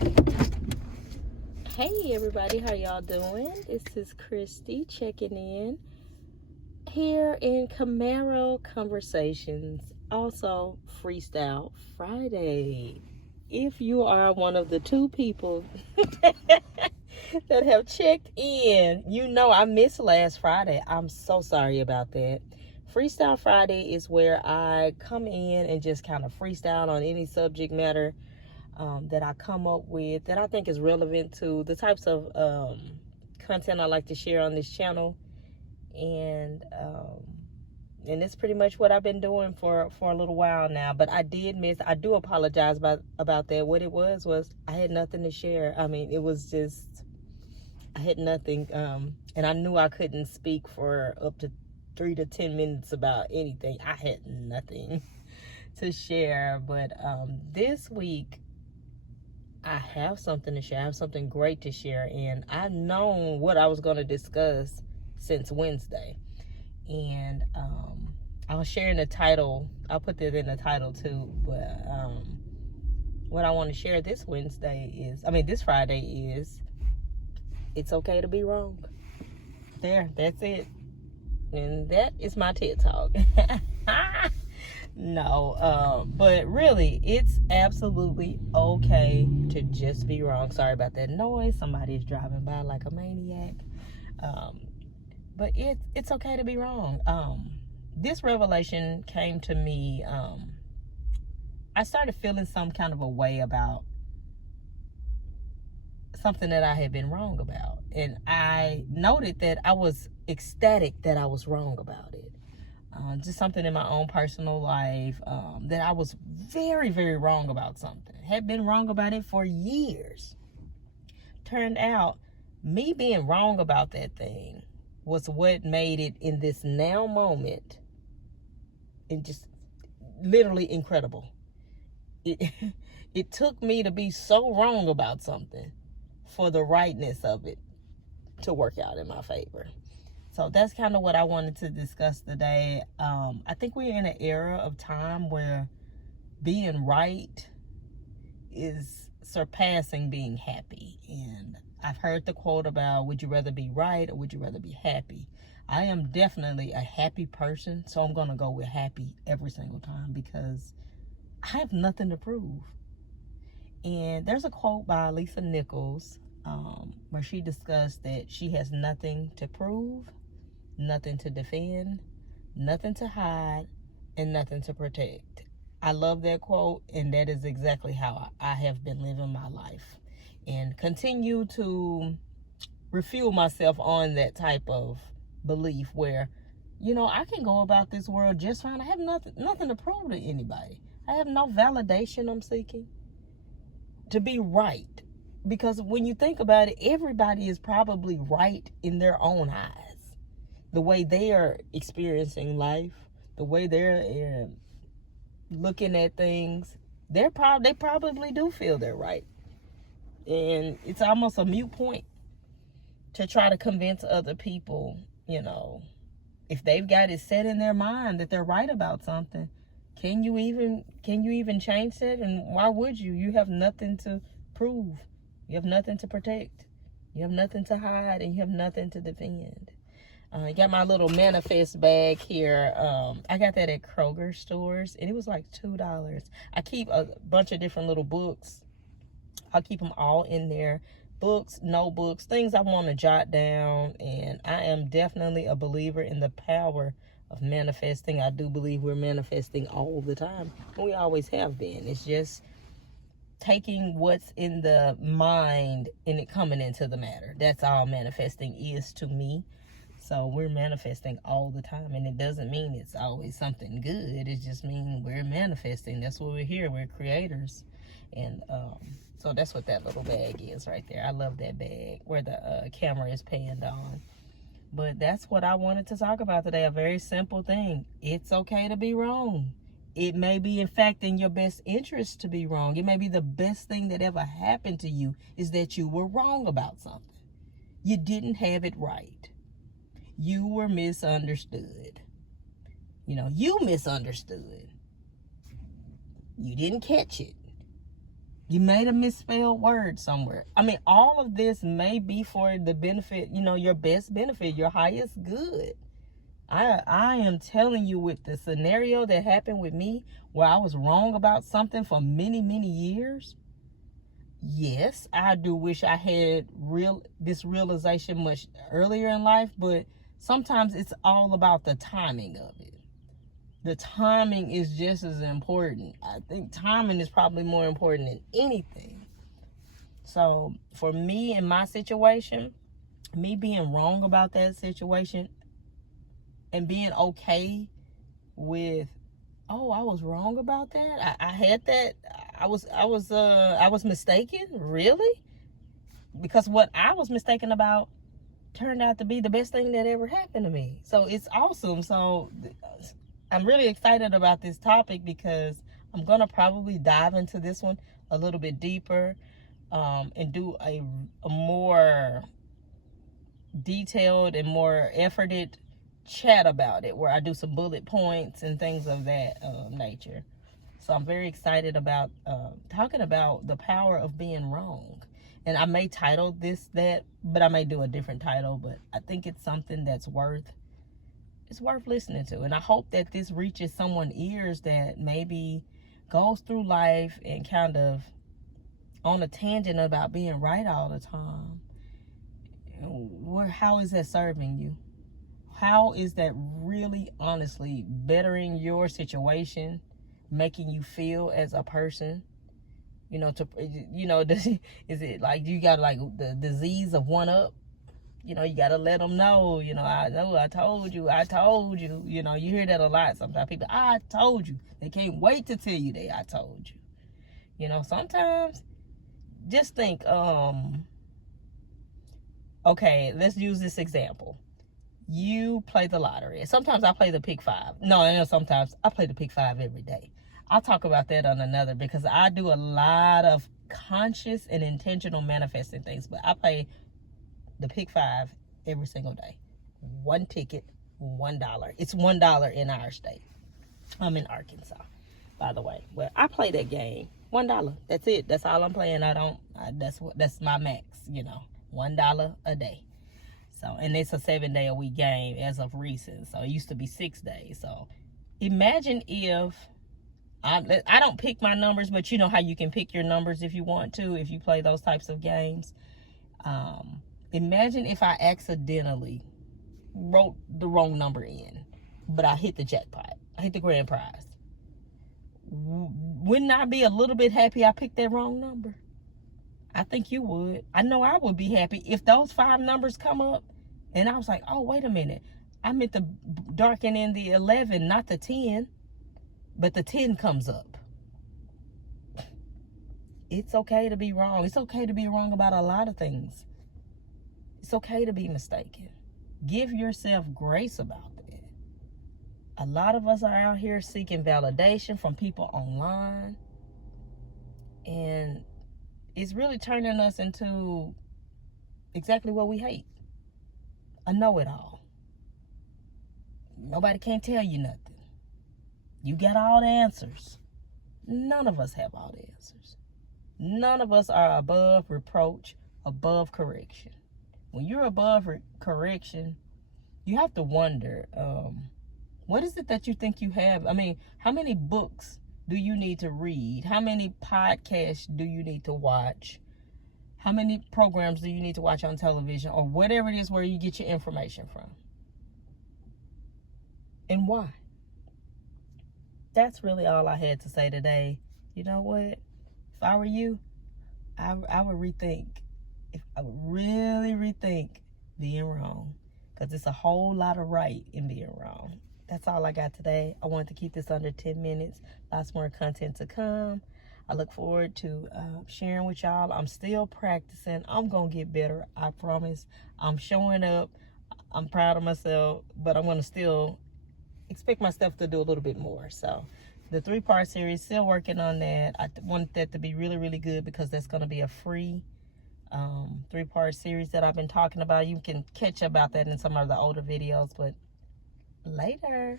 Hey everybody, how y'all doing? This is Christy checking in here in Camaro Conversations, also Freestyle Friday. If you are one of the two people that have checked in, you know I missed last Friday. I'm so sorry about that. Freestyle Friday is where I come in and just kind of freestyle on any subject matter that I come up with that I think is relevant to the types of content I like to share on this channel, and it's pretty much what I've been doing for a little while now. But I did miss. I do apologize about that. What it was I had nothing to share. I mean, it was just I had nothing, and I knew I couldn't speak for up to 3 to 10 minutes about anything. I had nothing to share. But this week, I have something to share. I have something great to share. And I've known what I was going to discuss since Wednesday. And I was sharing the title. I'll put that in the title too. But what I want to share this Friday is, it's okay to be wrong. That's it. And that is my TED Talk. No, but really, it's absolutely okay to just be wrong. Sorry about that noise. Somebody is driving by like a maniac. But it's okay to be wrong. This revelation came to me. I started feeling some kind of a way about something that I had been wrong about. And I noted that I was ecstatic that I was wrong about it. Just something in my own personal life, that I was very, very wrong about something. Had been wrong about it for years. Turned out, me being wrong about that thing was what made it in this now moment, and just literally incredible. It took me to be so wrong about something for the rightness of it to work out in my favor. So that's kind of what I wanted to discuss today. I think we're in an era of time where being right is surpassing being happy. And I've heard the quote about, would you rather be right or would you rather be happy? I am definitely a happy person, so I'm going to go with happy every single time because I have nothing to prove. And there's a quote by Lisa Nichols where she discussed that she has nothing to prove, nothing to defend, nothing to hide, and nothing to protect. I love that quote, and that is exactly how I have been living my life, and continue to refuel myself on that type of belief where, I can go about this world just fine. I have nothing to prove to anybody. I have no validation I'm seeking to be right. Because when you think about it, everybody is probably right in their own eyes. The way they are experiencing life, the way they're looking at things, they probably do feel they're right. And it's almost a moot point to try to convince other people, if they've got it set in their mind that they're right about something, can you even change that? And why would you? You have nothing to prove. You have nothing to protect. You have nothing to hide, and you have nothing to defend. I got my little manifest bag here. I got that at Kroger stores, and it was like $2. I keep a bunch of different little books. I'll keep them all in there. Books, notebooks, things I want to jot down. And I am definitely a believer in the power of manifesting. I do believe we're manifesting all the time. And we always have been. It's just taking what's in the mind and it coming into the matter. That's all manifesting is to me. So we're manifesting all the time, and it doesn't mean it's always something good. It just means we're manifesting. That's what we're here. We're creators. And so that's what that little bag is right there. I love that bag where the camera is panned on. But that's what I wanted to talk about today. A very simple thing. It's okay to be wrong. It may be, in fact, in your best interest to be wrong. It may be the best thing that ever happened to you is that you were wrong about something. You didn't have it right. You were misunderstood. You misunderstood. You didn't catch it. You made a misspelled word somewhere. I mean, all of this may be for the benefit, your best benefit, your highest good. I am telling you, with the scenario that happened with me where I was wrong about something for many, many years, yes, I do wish I had this realization much earlier in life, but sometimes it's all about the timing of it. The timing is just as important. I think timing is probably more important than anything. So for me in my situation, me being wrong about that situation and being okay with, oh, I was wrong about that. I had that. I was mistaken, really? Because what I was mistaken about turned out to be the best thing that ever happened to me. So it's awesome. So I'm really excited about this topic because I'm going to probably dive into this one a little bit deeper, and do a more detailed and more efforted chat about it, where I do some bullet points and things of that nature. So I'm very excited about talking about the power of being wrong. And I may title this that, but I may do a different title. But I think it's something that's worth listening to. And I hope that this reaches someone's ears that maybe goes through life and kind of on a tangent about being right all the time. How is that serving you? How is that really, honestly, bettering your situation, making you feel as a person? Is it like you got like the disease of one up? You got to let them know, I told you. You hear that a lot sometimes. People, I told you. They can't wait to tell you I told you. Sometimes just think, okay, let's use this example. You play the lottery. Sometimes I play the pick five. No, sometimes I play the pick five every day. I'll talk about that on another, because I do a lot of conscious and intentional manifesting things. But I play the pick five every single day. One ticket, $1. It's $1 in our state. I'm in Arkansas, by the way. Well, I play that game. $1. That's it. That's all I'm playing. That's my max, $1 a day. So, and it's a 7-day-a-week game as of recent. So it used to be 6 days. So imagine if I don't pick my numbers, but you know how you can pick your numbers if you want to, if you play those types of games. Imagine if I accidentally wrote the wrong number in, but I hit the jackpot. I hit the grand prize. Wouldn't I be a little bit happy I picked that wrong number? I think you would. I know I would be happy if those 5 numbers come up and I was like, oh, wait a minute. I meant to darken in the 11, not the 10, but the 10 comes up. It's okay to be wrong. It's okay to be wrong about a lot of things. It's okay to be mistaken. Give yourself grace about that. A lot of us are out here seeking validation from people online, and it's really turning us into exactly what we hate. A know-it-all. Nobody can tell you nothing. You got all the answers. None of us have all the answers. None of us are above reproach, above correction. When you're above correction, you have to wonder, what is it that you think you have? I mean, how many books do you need to read? How many podcasts do you need to watch? How many programs do you need to watch on television, or whatever it is where you get your information from? And why? That's really all I had to say today. You know what? If I were you, I would rethink. I would really rethink being wrong, because it's a whole lot of right in being wrong. That's all I got today. I wanted to keep this under 10 minutes. Lots more content to come. I look forward to sharing with y'all. I'm still practicing. I'm going to get better. I promise. I'm showing up. I'm proud of myself, but I'm going to still expect myself to do a little bit more. So the 3-part series, still working on that. I want that to be really, really good, because that's going to be a free 3-part series that I've been talking about. You can catch about that in some of the older videos, but later.